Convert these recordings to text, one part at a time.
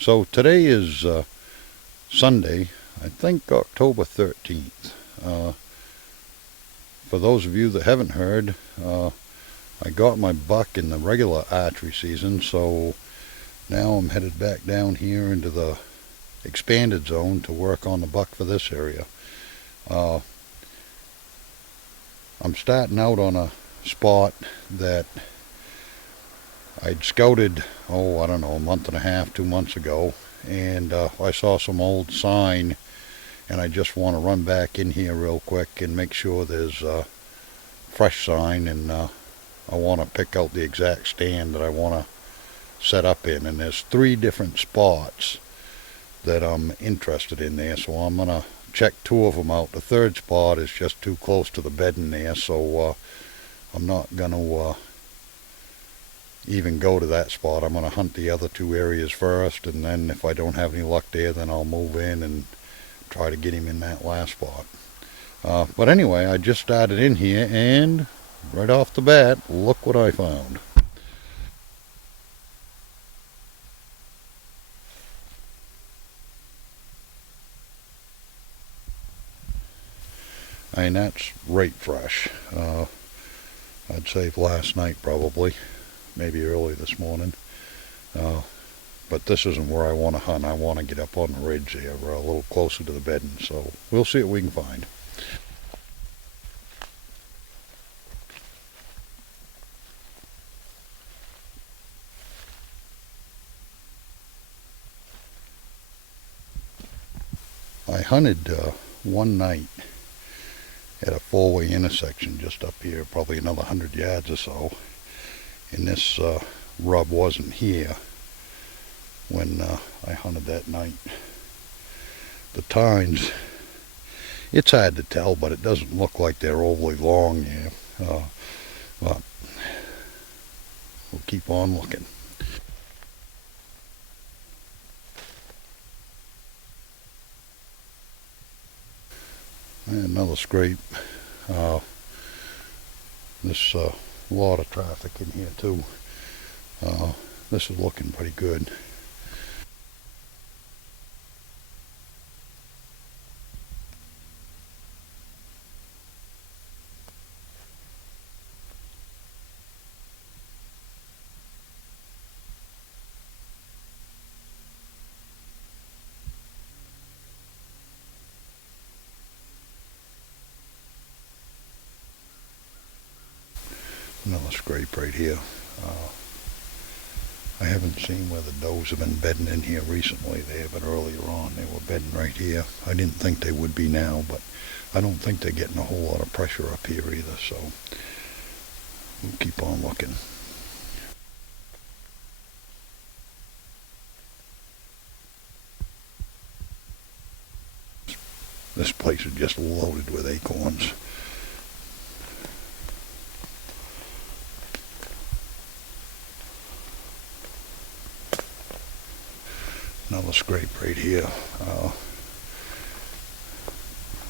So today is Sunday, I think October 13th. For those of you that haven't heard, I got my buck in the regular archery season, so now I'm headed back down here into the expanded zone to work on the buck for this area. I'm starting out on a spot that I'd scouted, I don't know, a month and a half, 2 months ago, and I saw some old sign, and I just want to run back in here real quick and make sure there's a fresh sign, and I want to pick out the exact stand that I want to set up in, and there's 3 different spots that I'm interested in there, so I'm going to check 2 of them out. The 3rd spot is just too close to the bedding there, so I'm not going to even go to that spot. I'm going to hunt the other 2 areas first, and then if I don't have any luck there, then I'll move in and try to get him in that last spot. But anyway, I just started in here, and right off the bat, look what I found. I mean, that's right fresh. I'd say last night probably, maybe early this morning. But this isn't where I want to hunt. I want to get up on the ridge there, a little closer to the bedding, so we'll see what we can find. I hunted one night at a 4-way intersection just up here, probably another 100 yards or so, and this rub wasn't here when I hunted that night. The tines, it's hard to tell, but it doesn't look like they're overly long here. But we'll keep on looking. And another scrape. This lot of traffic in here too. This is looking pretty good. Another scrape right here. I haven't seen where the does have been bedding in here recently there, but earlier on they were bedding right here. I didn't think they would be now, but I don't think they're getting a whole lot of pressure up here either, so we'll keep on looking. This place is just loaded with acorns. Another scrape right here.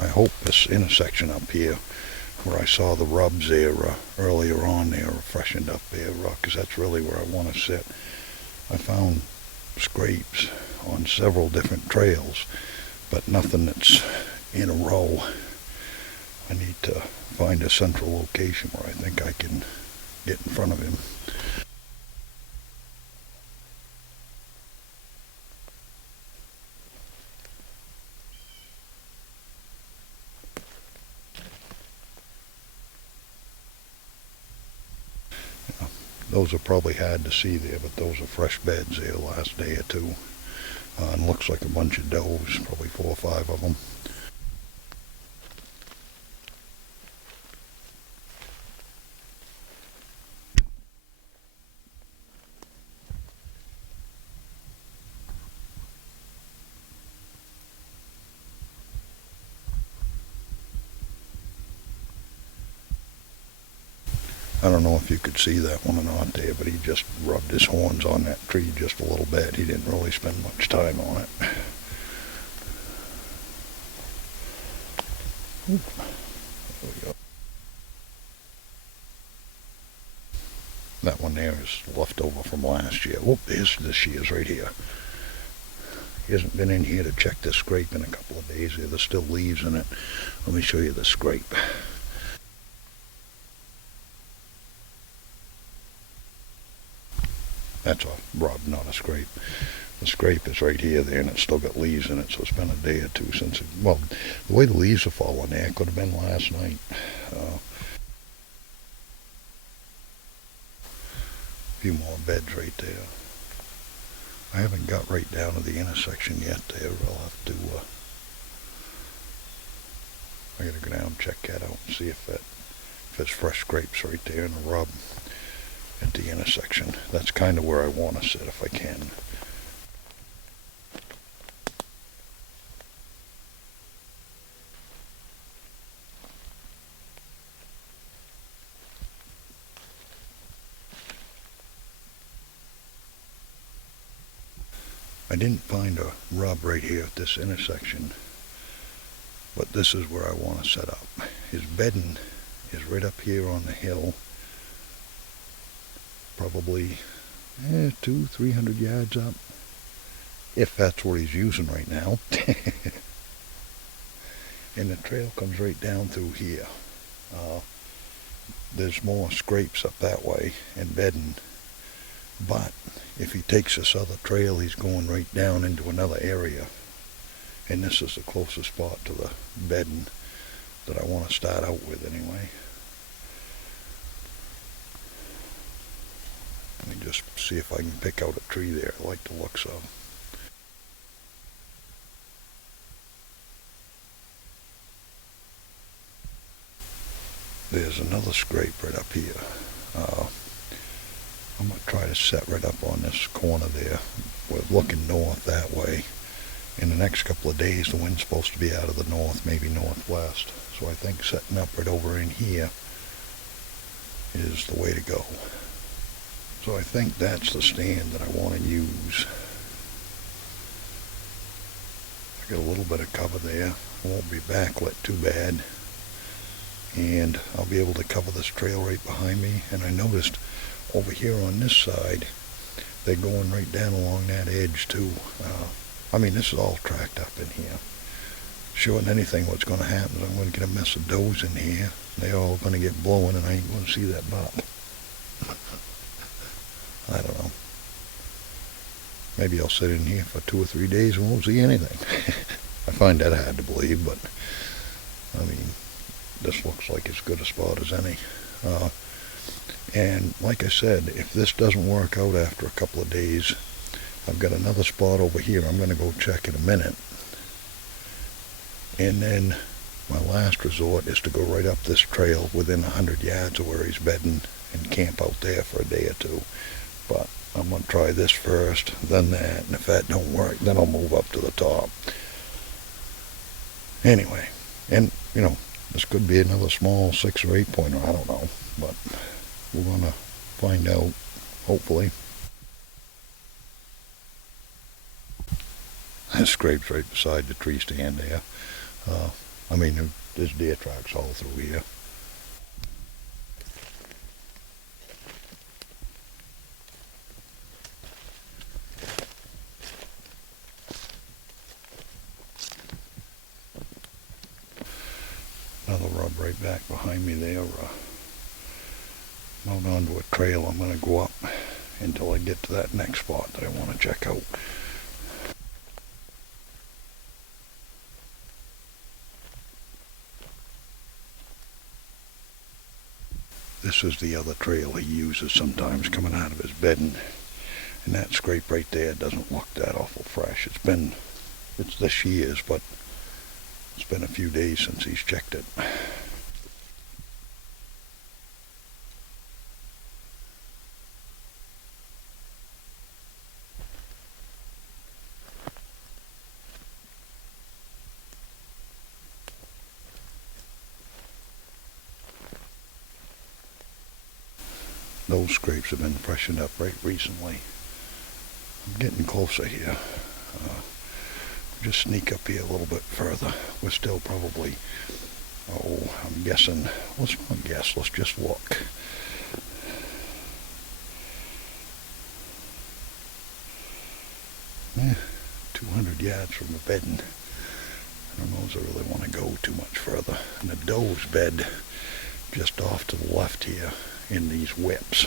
I hope this intersection up here where I saw the rubs there earlier on there are freshened up there, because that's really where I want to sit. I found scrapes on several different trails, but nothing that's in a row. I need to find a central location where I think I can get in front of him. Those are probably hard to see there, but those are fresh beds there last day or 2. And looks like a bunch of does, probably 4 or 5 of them. I don't know if you could see that one or not there, but he just rubbed his horns on that tree just a little bit. He didn't really spend much time on it. There we go. That one there is left over from last year. Whoop, there's this year's right here. He hasn't been in here to check the scrape in a couple of days here. There's still leaves in it. Let me show you the scrape. That's a rub, not a scrape. The scrape is right here there, and it's still got leaves in it, so it's been a day or two since it, well, the way the leaves are falling there, it could have been last night. A few more beds right there. I haven't got right down to the intersection yet there. I'll have to, I gotta go down and check that out and see if there's fresh scrapes right there in a rub at the intersection. That's kind of where I want to sit if I can. I didn't find a rub right here at this intersection, but this is where I want to set up. His bedding is right up here on the hill, probably 200-300 yards up, if that's what he's using right now. And the trail comes right down through here. There's more scrapes up that way and bedding, but if he takes this other trail, he's going right down into another area, and this is the closest spot to the bedding that I want to start out with anyway. Let me just see if I can pick out a tree there I like the looks of. There's another scrape right up here. I'm going to try to set right up on this corner there. We're looking north that way. In the next couple of days, the wind's supposed to be out of the north, maybe northwest. So I think setting up right over in here is the way to go. So I think that's the stand that I want to use. I got a little bit of cover there. I won't be backlit too bad. And I'll be able to cover this trail right behind me. And I noticed over here on this side, they're going right down along that edge too. I mean, this is all tracked up in here. Sure than anything, what's going to happen is I'm going to get a mess of does in here. They're all going to get blowing, and I ain't going to see that buck. I don't know. Maybe I'll sit in here for 2 or 3 days and won't see anything. I find that hard to believe, but I mean, this looks like as good a spot as any. And like I said, if this doesn't work out after a couple of days, I've got another spot over here I'm going to go check in a minute. And then my last resort is to go right up this trail within 100 yards of where he's bedding and camp out there for a day or two. But I'm going to try this first, then that, and if that don't work, then I'll move up to the top. Anyway, and you know, this could be another small 6 or 8 pointer, I don't know, but we're going to find out, hopefully. This scrape's right beside the tree stand there. I mean, there's deer tracks all through here. Another rub right back behind me there. Out onto a trail I'm going to go up until I get to that next spot that I want to check out. This is the other trail he uses sometimes coming out of his bedding, and that scrape right there doesn't look that awful fresh. It's this year's, but it's been a few days since he's checked it. Those scrapes have been freshened up right recently. I'm getting closer here. Just sneak up here a little bit further. We're still probably, I'm guessing, let's not guess, let's just look. 200 yards from the bedding. I don't know if I really want to go too much further. And the doe's bed just off to the left here in these whips.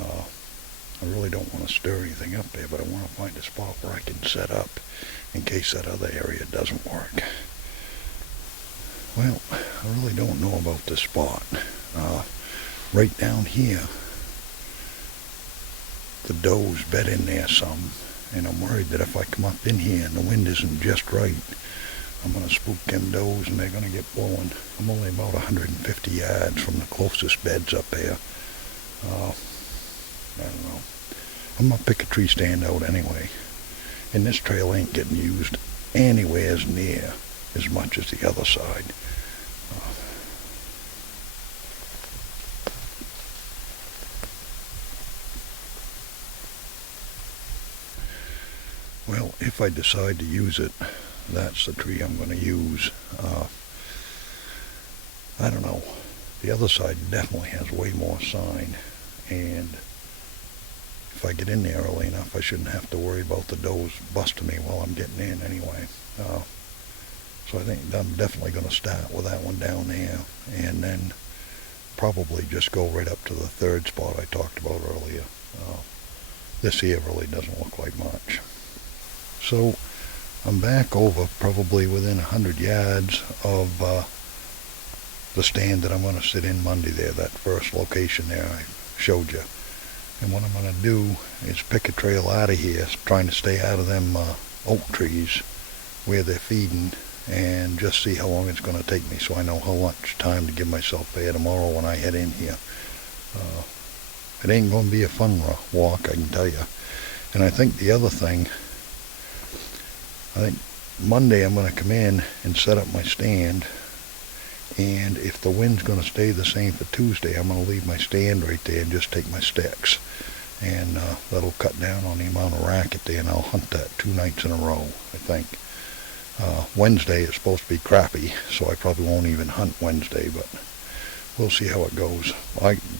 I really don't want to stir anything up there, but I want to find a spot where I can set up in case that other area doesn't work. Well, I really don't know about this spot. Right down here, the does bed in there some, and I'm worried that if I come up in here and the wind isn't just right, I'm going to spook them does and they're going to get blowing. I'm only about 150 yards from the closest beds up there. I don't know. I'm going to pick a tree stand out anyway. And this trail ain't getting used anywhere as near as much as the other side. Well, if I decide to use it, that's the tree I'm going to use. I don't know. The other side definitely has way more sign, and if I get in there early enough, I shouldn't have to worry about the does busting me while I'm getting in anyway. So I think I'm definitely going to start with that one down there, and then probably just go right up to the third spot I talked about earlier. This here really doesn't look like much. So I'm back over probably within 100 yards of the stand that I'm going to sit in Monday there, that first location there I showed you. And what I'm going to do is pick a trail out of here, trying to stay out of them oak trees where they're feeding, and just see how long it's going to take me so I know how much time to give myself there tomorrow when I head in here. It ain't going to be a fun walk, I can tell you. And I think the other thing, I think Monday I'm going to come in and set up my stand, and if the wind's going to stay the same for Tuesday, I'm going to leave my stand right there and just take my sticks, and that'll cut down on the amount of racket there, and I'll hunt that 2 nights in a row, I think. Wednesday is supposed to be crappy, so I probably won't even hunt Wednesday, but we'll see how it goes.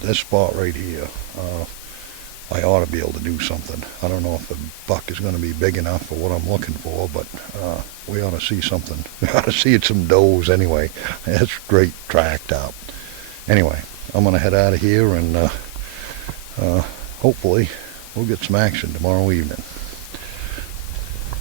This spot right here, I ought to be able to do something. I don't know if the buck is going to be big enough for what I'm looking for, but we ought to see something. We ought to see some does anyway. That's great tracked up. Anyway, I'm going to head out of here, and hopefully we'll get some action tomorrow evening.